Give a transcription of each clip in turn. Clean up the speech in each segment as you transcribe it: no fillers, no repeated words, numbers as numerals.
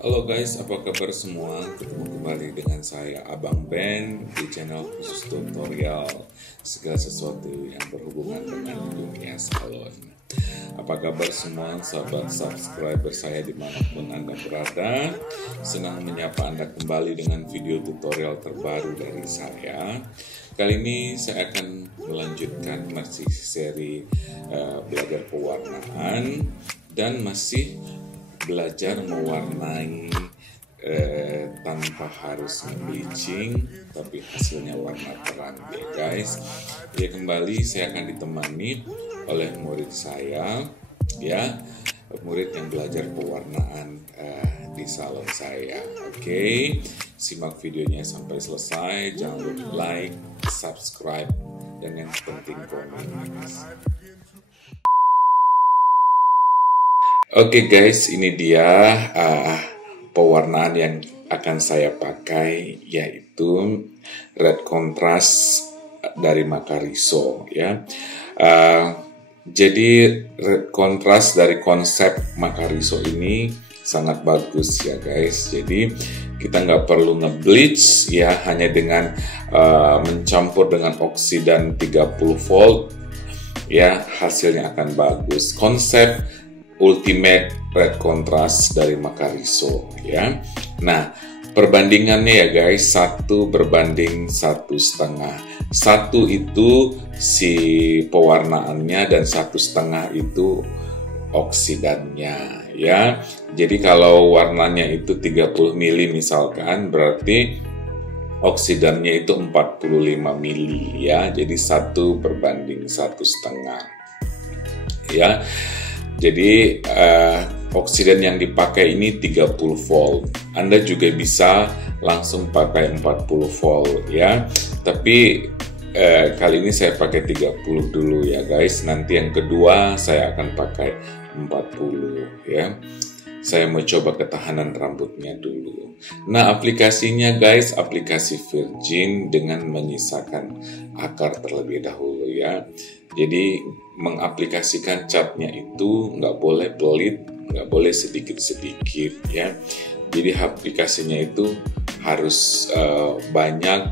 Halo guys, apa kabar semua? Ketemu kembali dengan saya Abang Ben di channel khusus tutorial segala sesuatu yang berhubungan dengan dunia salon. Apa kabar semua sahabat subscriber saya dimanapun Anda berada? Senang menyapa Anda kembali dengan video tutorial terbaru dari saya. Kali ini saya akan melanjutkan masih seri belajar pewarnaan dan masih belajar mewarnai tanpa harus bleaching, tapi hasilnya warna terang ya guys. Ya, kembali saya akan ditemani oleh murid saya, ya, murid yang belajar pewarnaan di salon saya. Oke, simak videonya sampai selesai. Jangan lupa like, subscribe, dan yang penting komen. Oke guys, ini dia pewarnaan yang akan saya pakai, yaitu red contrast dari Macariso ya. Jadi red contrast dari konsep Macariso ini sangat bagus ya guys. Jadi kita nggak perlu nge-bleach ya, hanya dengan mencampur dengan oksidan 30 volt ya, hasilnya akan bagus. Konsep ultimate red contrast dari Macariso ya. Nah, perbandingannya ya guys, 1:1,5. 1 itu si pewarnaannya dan 1,5 itu oksidannya ya. Jadi kalau warnanya itu 30 mili misalkan, berarti oksidannya itu 45 mili ya. Jadi 1:1,5 ya. Jadi oksidan yang dipakai ini 30 volt. Anda juga bisa langsung pakai 40 volt ya. Tapi kali ini saya pakai 30 dulu ya guys. Nanti yang kedua saya akan pakai 40 ya. Saya mau coba ketahanan rambutnya dulu. Nah, aplikasinya guys, aplikasi Virgin dengan menyisakan akar terlebih dahulu ya. Jadi mengaplikasikan catnya itu nggak boleh pelit, nggak boleh sedikit-sedikit ya. Jadi aplikasinya itu harus banyak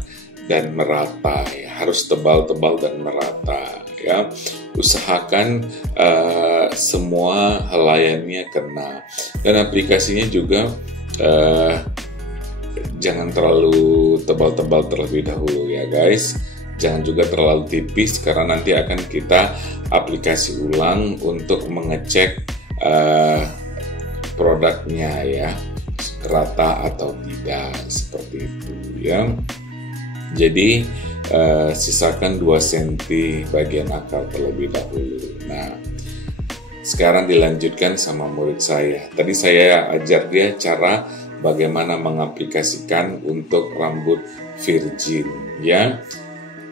dan merata ya, harus tebal-tebal dan merata ya. Usahakan semua helaiannya kena, dan aplikasinya juga jangan terlalu tebal-tebal terlebih dahulu ya guys. Jangan juga terlalu tipis, karena nanti akan kita aplikasi ulang untuk mengecek produknya ya, rata atau tidak, seperti itu ya. Jadi sisakan 2 cm bagian akar terlebih dahulu. Nah, sekarang dilanjutkan sama murid saya. Tadi saya ajar dia cara bagaimana mengaplikasikan untuk rambut virgin ya.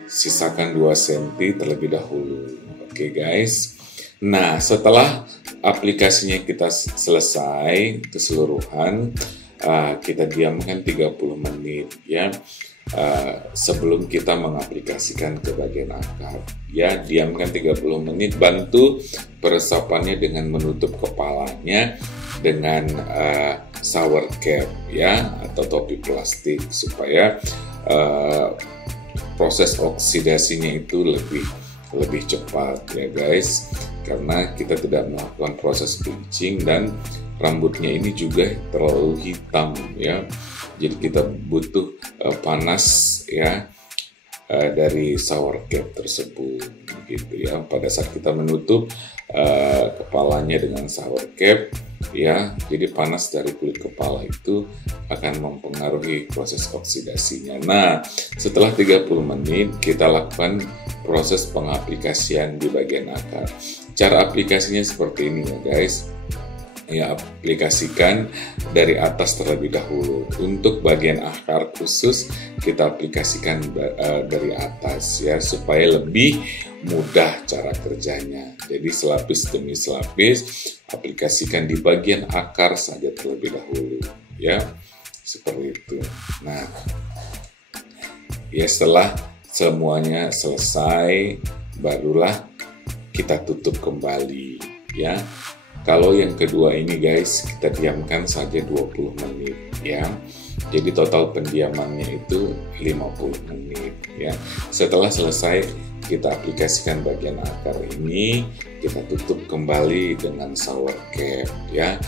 Sisakan 2 cm terlebih dahulu. Oke guys. Nah, setelah aplikasinya kita selesai keseluruhan, kita diamkan 30 menit ya. Sebelum kita mengaplikasikan ke bagian akar ya, diamkan 30 menit. Bantu peresapannya dengan menutup kepalanya dengan shower cap ya, atau topi plastik, supaya proses oksidasinya itu lebih cepat ya guys, karena kita tidak melakukan proses bleaching dan rambutnya ini juga terlalu hitam ya. Jadi kita butuh panas ya dari shower cap tersebut gitu ya. Pada saat kita menutup kepalanya dengan shower cap ya, jadi panas dari kulit kepala itu akan mempengaruhi proses oksidasinya. Nah, setelah 30 menit kita lakukan proses pengaplikasian di bagian akar. Cara aplikasinya seperti ini ya guys. Ya, aplikasikan dari atas terlebih dahulu. Untuk bagian akar khusus kita aplikasikan dari atas ya, supaya lebih mudah cara kerjanya. Jadi selapis demi selapis aplikasikan di bagian akar saja terlebih dahulu ya, seperti itu. Nah ya, setelah semuanya selesai barulah kita tutup kembali ya. Kalau yang kedua ini guys, kita diamkan saja 20 menit ya. Jadi total pendiamannya itu 50 menit ya. Setelah selesai kita aplikasikan bagian akar ini, kita tutup kembali dengan shower cap ya.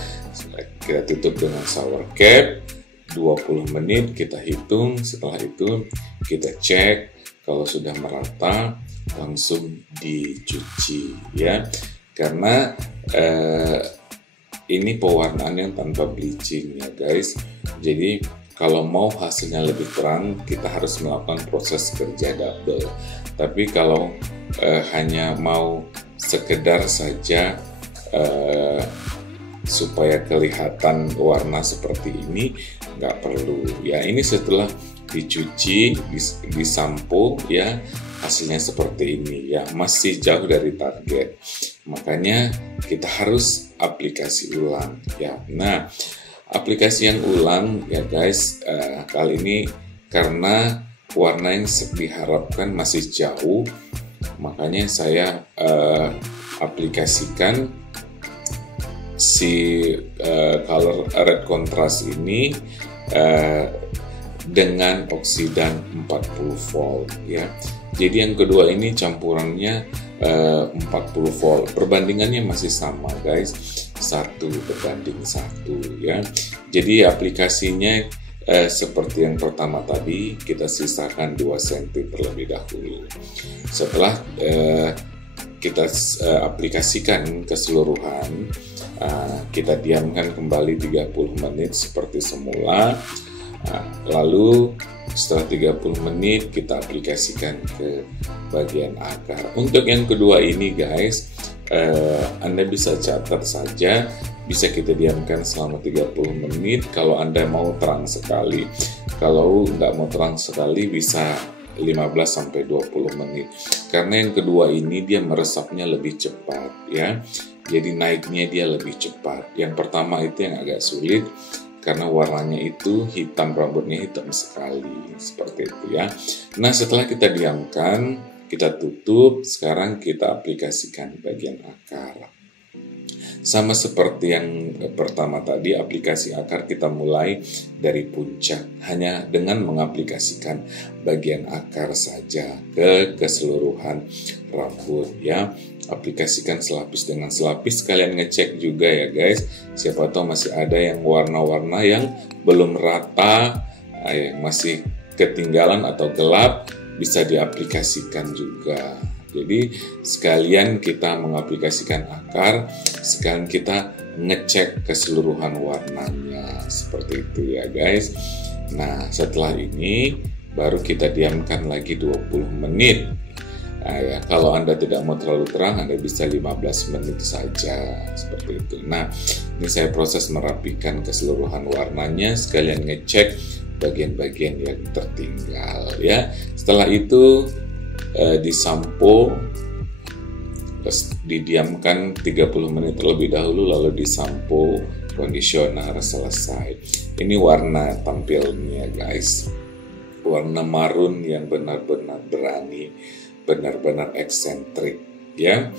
Kita tutup dengan shower cap 20 menit, kita hitung. Setelah itu kita cek, kalau sudah merata langsung dicuci ya. Karena ini pewarnaan yang tanpa bleaching ya guys. Jadi kalau mau hasilnya lebih terang, kita harus melakukan proses kerja double. Tapi kalau hanya mau sekedar saja supaya kelihatan warna seperti ini, nggak perlu ya. Ini setelah dicuci, disampo ya, hasilnya seperti ini ya, masih jauh dari target. Makanya kita harus aplikasi ulang ya. Nah, aplikasi yang ulang ya guys, kali ini karena warna yang diharapkan masih jauh, makanya saya aplikasikan si color red contrast ini dengan oksidan 40 volt ya. Jadi yang kedua ini campurannya 40 volt. Perbandingannya masih sama guys, 1:1 ya. Jadi aplikasinya seperti yang pertama tadi, kita sisakan 2 cm terlebih dahulu. Setelah kita aplikasikan keseluruhan, kita diamkan kembali 30 menit seperti semula. Lalu setelah 30 menit kita aplikasikan ke bagian akar. Untuk yang kedua ini guys, Anda bisa catat saja, bisa kita diamkan selama 30 menit kalau Anda mau terang sekali. Kalau nggak mau terang sekali bisa 15-20 menit. Karena yang kedua ini dia meresapnya lebih cepat ya. Jadi naiknya dia lebih cepat. Yang pertama itu yang agak sulit, karena warnanya itu hitam, rambutnya hitam sekali, seperti itu ya. Nah, setelah kita diamkan, kita tutup, sekarang kita aplikasikan bagian akar. Sama seperti yang pertama tadi, aplikasi akar kita mulai dari puncak, hanya dengan mengaplikasikan bagian akar saja ke keseluruhan rambut ya. Aplikasikan selapis dengan selapis, kalian ngecek juga ya guys, siapa tahu masih ada yang warna-warna yang belum rata, masih ketinggalan atau gelap, bisa diaplikasikan juga. Jadi sekalian kita mengaplikasikan akar, sekalian kita ngecek keseluruhan warnanya, seperti itu ya guys. Nah, setelah ini baru kita diamkan lagi 20 menit. Nah, ya, kalau Anda tidak mau terlalu terang, Anda bisa 15 menit saja, seperti itu. Nah, ini saya proses merapikan keseluruhan warnanya, sekalian ngecek bagian-bagian yang tertinggal ya. Setelah itu disampo, terus didiamkan 30 menit terlebih dahulu, lalu disampo, conditioner, selesai. Ini warna tampilnya guys, warna marun yang benar-benar berani, benar-benar eksentrik ya.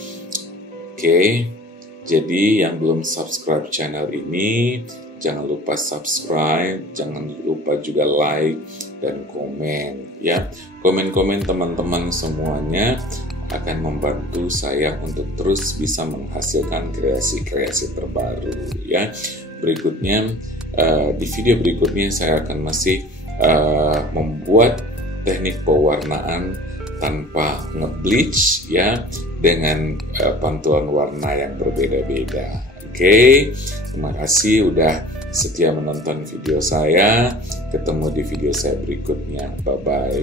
Oke, jadi yang belum subscribe channel ini, jangan lupa subscribe, jangan lupa juga like dan komen ya. Komen-komen teman-teman semuanya akan membantu saya untuk terus bisa menghasilkan kreasi-kreasi terbaru ya. Berikutnya di video berikutnya saya akan masih membuat teknik pewarnaan tanpa nge-bleach ya, dengan pantulan warna yang berbeda-beda. Oke, terima kasih udah setia menonton video saya. Ketemu di video saya berikutnya. Bye bye.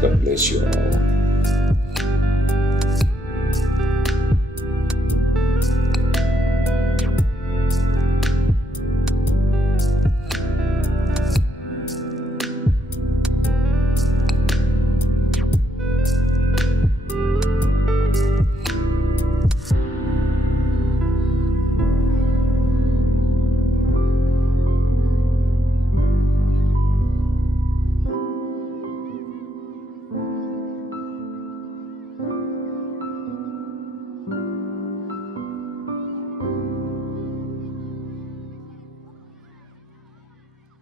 God bless you all.